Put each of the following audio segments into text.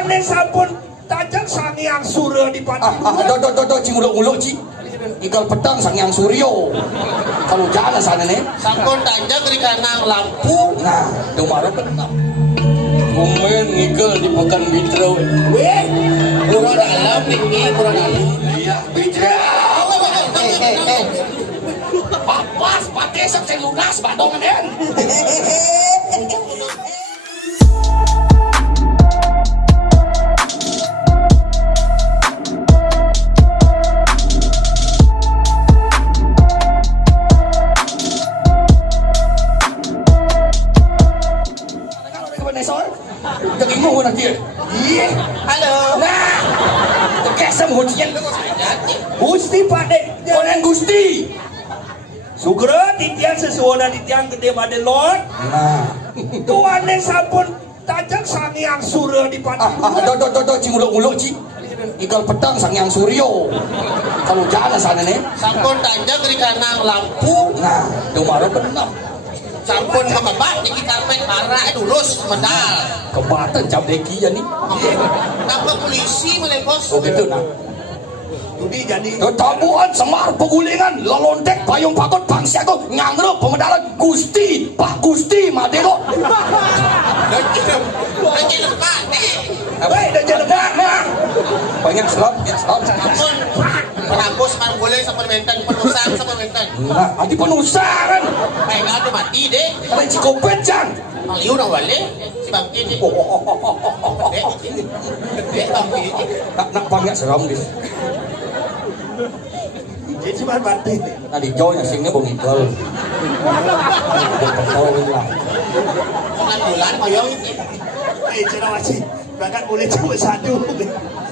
Tuan sampun tajak Sangyang Surya di Pati. Cing uluk-uluk Ci. Igal pedang Sangyang Suryo. Kalau jalan sana nih. Sampun tajak di kanang lampu. Nah, kemarin pedang. Kumen ngigel di Pekan Bitra. Weh, Pura dalam nih, pura dalam. Iya, Bitra. Papas, patesok saya lunas badongan kan. Terima nanti. Iya. Halo. Nah, kesem hujan. Gusti Pakde. Konen Gusti. Sugro titian sesuona titian gede Bade Lord. Nah, Tuan sampun tajak Sangyang Surya di Pati. cing uluk-uluk Ci. Igal pedang Sangyang Suryo. Kalau jalan sana nih. Sampun tajak di kanang lampu. Nah, kemarin pedang. Sampun mengembak di karpet parah lurus medal. Kebatan jam deki ya nih. Napa polisi mulai bos? Oh gitu nah. Jadi jadi Ketabuhan Semar Pegulingan lelondek payung pakot bangsiago ngangro pemedalan Gusti Pak Gusti Madero. Lagi lepak nih. weh dah jelebak mah. Banyak serap, ya serap. Sampun merambus margoleng sampai mentan penusang sampai mentan. Nah, adi penusah kan. Kayak nggak ada mati deh. Ada cikopet jang. Maliu nang wale si bangki nih. Gede bangki. Nak banyak seram dis. Jadi cuma batin. Tadi jauh yang singnya bong ikal. Bulan koyong ini. Cina masih bahkan boleh cuma satu.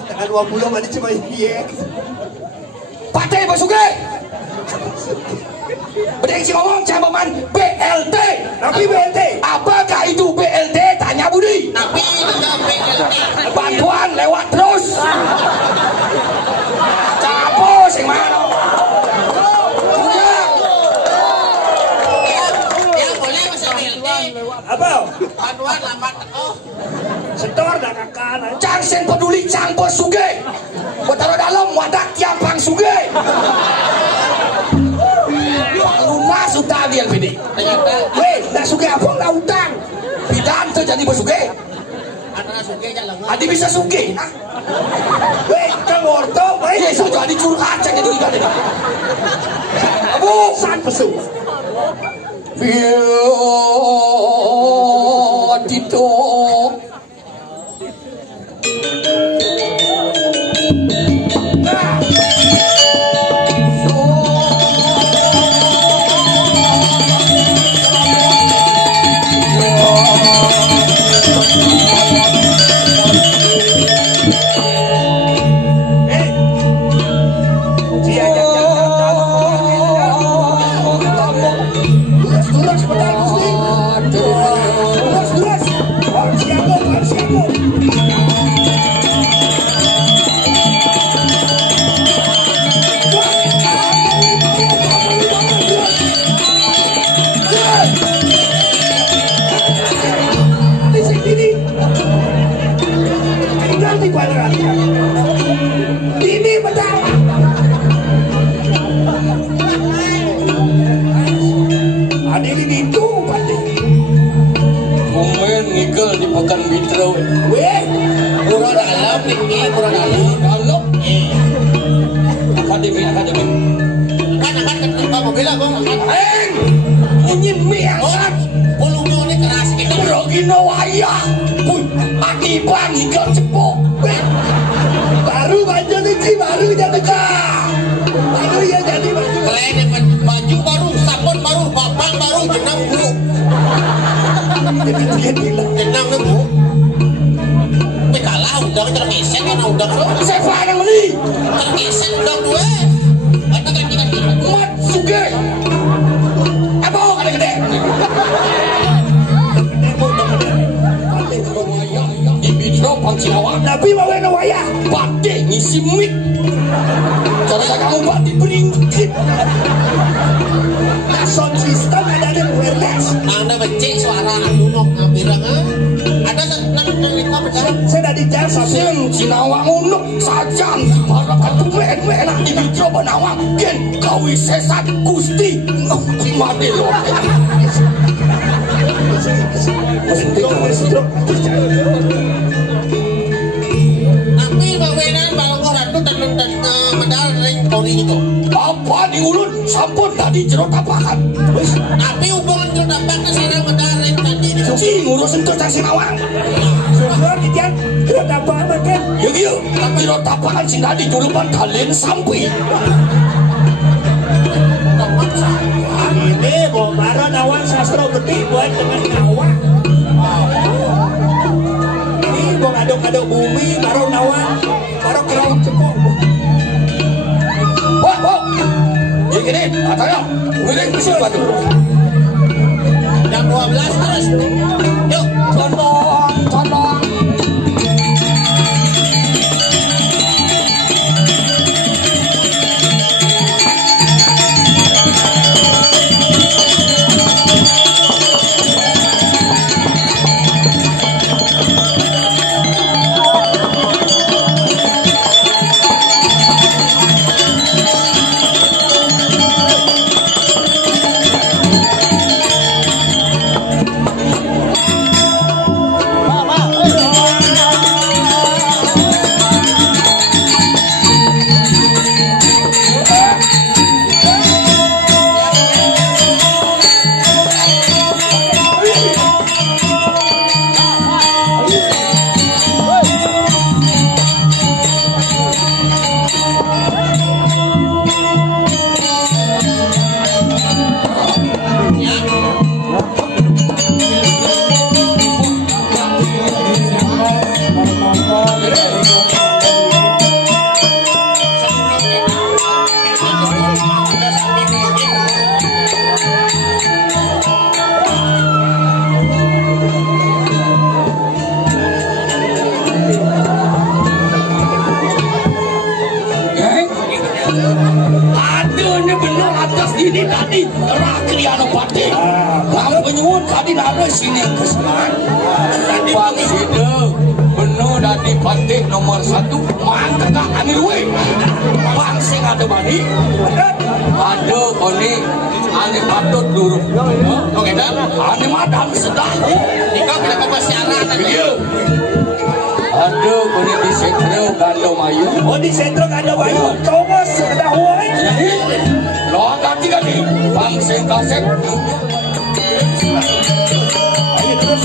Dengan 20 mana cuma iya. Pate Basuke. Bedeng si ngomong cabaman BLT. Tapi BLT. Apakah itu BLT? Tanya Budi. Tapi tidak BLT. Bantuan lewat terus. Capos yang mana? Ya boleh masuk BLT. Apa? Bantuan lambat teko. Setor dah kakan. Cang sen peduli cang bos suge. Betaro dalam wadah tiang pang suge. Lunas utang dia LPD. Ternyata Weh, dah suge apa dah utang. Bidan tuh jadi bos suge. antara suge jalan. Adi bisa suge. Nah, Weh, kan orto, weh. ini so jadi curhat cang jadi gimana nih? Abu San pesu. Tito. Ini betul. Ada di itu, Pak. Kumen ngigel di Pekan Bitra. Weh, Pura dalam nih, pura dalam. Dalam. Akademi. Kan ketika mobil aku kan. Ingin miang. Pulungnya ini keras gitu. Rogino wayah. Aki bang ngigel cepuk. baru baju ini baru jadi kah. Baru ya jadi baju. Kalian baju baru, sabun baru, babang baru, jenang dulu. Jenang dulu. Tapi kalah udang tergesek kan udang dulu. Saya yang beli. Tergesek udang dua. Ada kan Mat suge. Apa ada gede? Di Bitra Pancinawa. Tapi mau yang wayah. Pade ngisi mic. Cara kamu pade beringkit. Sound system ada di wireless. Anda becek suara anu nok ngambil Ada nang pecahan. Saya dah dijasa. Sing Cinawang unuk sajan barakan tumen enak ini coba nawang gen kawi sesat Gusti mati lo. Tapi bawenan balong ratu dan medal ring kori itu. Apa di ulun sampun tadi jero tapakan. Tapi hubungan jero tapakan sareng medal ring tadi. Cing urusan tentang Cinawang. Semua dijan jero tapakan kan. Yuk jero tapakan sing tadi julupan kalian sampai. Ini mau maro nawang sastro gede buat dengan nawang. Ini mau aduk-aduk bumi maro nawang maro kerong cepok. Wah, ya gini, katanya, wiring bisa batu. Jam 12 terus. Yuk, Condong. Ini tadi rakliano pati. Kamu penyuwun tadi nara sini keseman. Bang Sido bener tadi pati nomor 1 mangga anirwe. Bang sing ada bani. Ada koni ane patut lurus. Oke dan ane madam sedah. Ika kenapa pasiaran tadi? Ada koni di sentro Gando Mayu. Oh di sentro Gando Mayu. Cowos dah huai. Lo tadi kan nih, bang sing kasep. Ayo terus.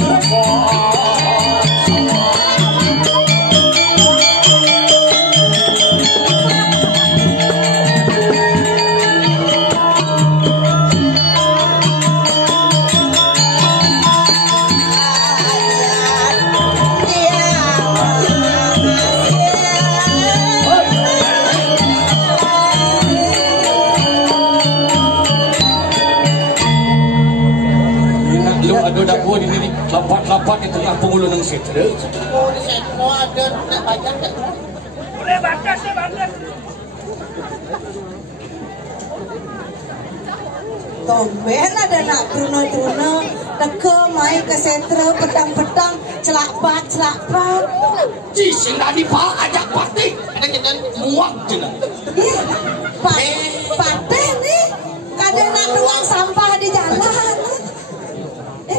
Dapur ini lapat-lapat di tengah pengulu ng setre. Oh, di sentro ada nak pajak tak? Boleh batas ya batas. Tomben ada nak truno-truno teke mai ke sentra petang-petang celak-pak. Cising tadi pak ajak pati. Ada jenang Muak jenang. Ih, pate nih kadang nak tuang sampah di jalan.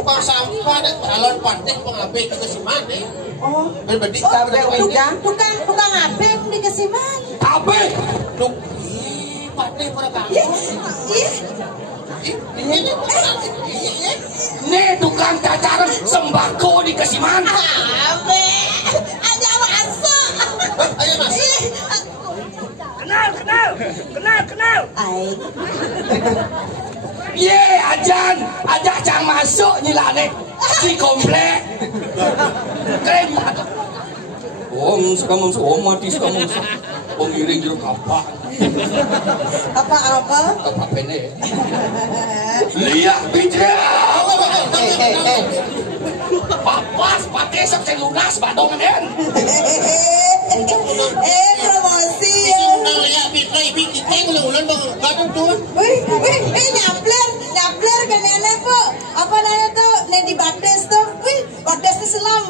tukang sampah dan calon partai pengabek ke Kesiman nih. Oh, Berbeda tukang abeng di Kesiman. Abeng. Partai para kamu. Ini Nih tukang cacaran sembako di Kesiman. Abeng, aja masuk. ayo mas. Kenal. Aik. Ye, ajan, ajak cang masuk nyilane si komplek. Keren. Om mati kamu. Om iring jeruk apa? Apa? Apa pene? Lihat bijak. Pas pakai sok lunas badongan den. Promosi. Nang lihat bitrai bikin ulang-ulang gadung tuh. Wih, nyapler ke nenek po. Apa namanya tuh? Nih di Bades tuh. Wih, Bades tuh selam.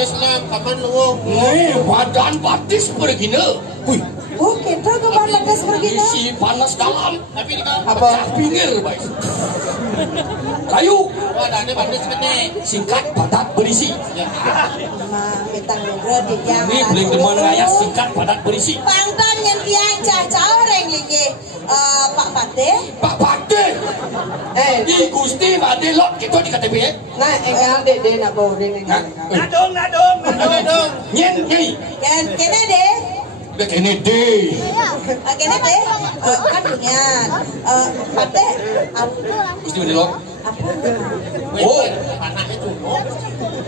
batas lang kaman luwong. Badan batis begini. Wih, Oh, kita ke Batas begini. isi panas dalam. Tapi di kalau Apa? Pinggir, baik. Kayu. wadahnya batas gede. Singkat, padat, berisi. Mah, mitang negara di yang. Ini beli di mana ya singkat, padat, berisi. Pangtan yang tiang caca orang lagi. Pak Pate. Pak Pate. Di Gusti Made lot kita di KTP. Nah, enggak dede nak boring enggak. Nadong. Nyen, nyai. Yang kena deh. Udah kene deh. Kena deh. Kan punya. Pate. Gusti Made lot. Apa? Oh, Anaknya cukup.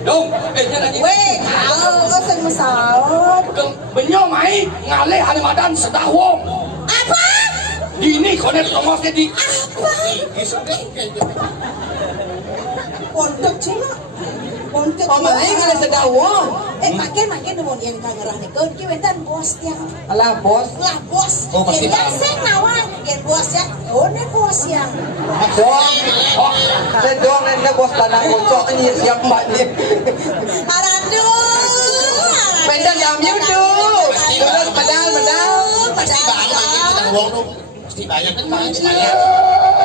dong. Nyen nanya. Weh, halo, sen mesaut. Benyo mai ngale Halimadan sedawong. Apa? Ini konek promosnya di Pondok cina. Pondok. Oh, mana yang sedawong? Makin demun yang kangerah nih. Kau kiwetan bos yang. Alah, bos. Lah bos. Oh, pasti Yang tahu. seng nawan. Yang bos yang. Oh, ne bos yang. Dong. Sedong anda bos tanah kocok ini siap mbak ni. Haradu. Pendang jam YouTube. Terus pedal. Pasti banyak kita uang lu. Pasti banyak kan banyak.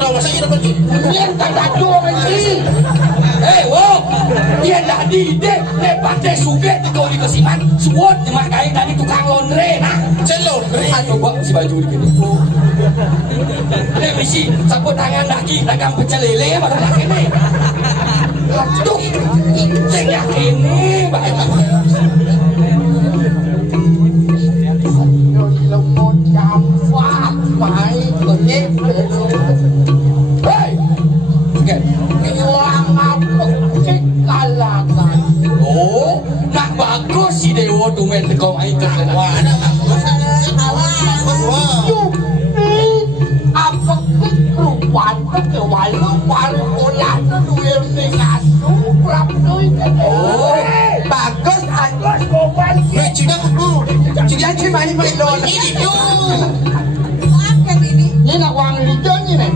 Dong, masa kita pergi? Yang tak ada lagi. Dia dah didek lepas dek suget kau di kesiman suwot dimakai dari tukang laundry nah Laundry. coba si baju di sini misi sapu tangan lagi dagang pecel lele pada laki ini tuh cenyak ini baik si Dewo tumen tekong aing kena. Wah, ada bagus. Apa keruan ke walu walu ulan duwe dengan suprap duit. Oh, bagus bagus kopan. Cina kudu. Jadi cuma ini melon. Ini yo. Apa ini? Ini nak wang hijau ni nih.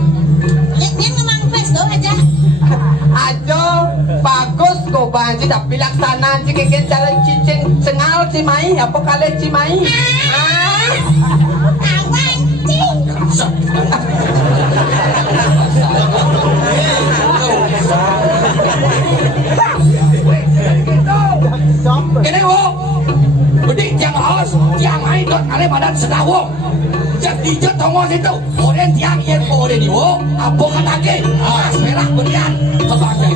Yang memang pes dong aja. Aduh, bagus kau banci tapi laksana jika cara cicing sengal cimai apa kalian cimai? Awan cing. Kene wo. Bedik yang haus, yang main dot kali badan sedawong. Jadi jat tongos itu. Oren tiang yen oren di wo. Apa katake? Mas merah berian. Kebagai.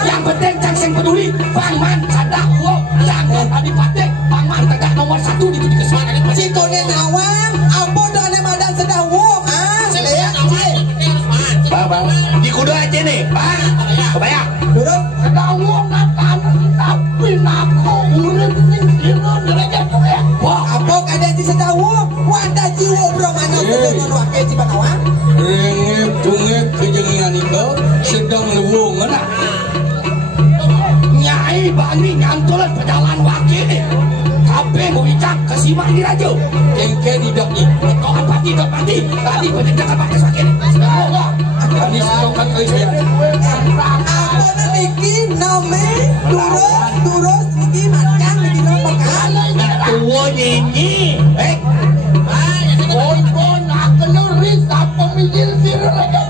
Yang penting cang peduli Bangman sadah uang jangan tadi patek Bangman tegak nomor 1 di kesemangan ini Ciko ni nawang, apa dah ni badan sedang wong Bang, di kuda aja nih, Bang. Kebayang? Duduk. sedang uang nakan tapi nako urip ning dino derajat kowe. Wah, Apa keadaan di sedang wong? Wadah jiwa bro mana betul wakai si panawang? ringit tunge Wani nyantulan pejalan wakil nih. Kabeh mau icak kesimak di rajo. Kengke tidak nih. Kau kan pati dok mati. Tadi penjajah kan pakai sakit. Enggak. Tadi serokan kali saya. Apa niki name turus niki macam niki nama bakal. Tua nyanyi. Kon nak nulis apa mijil sirah.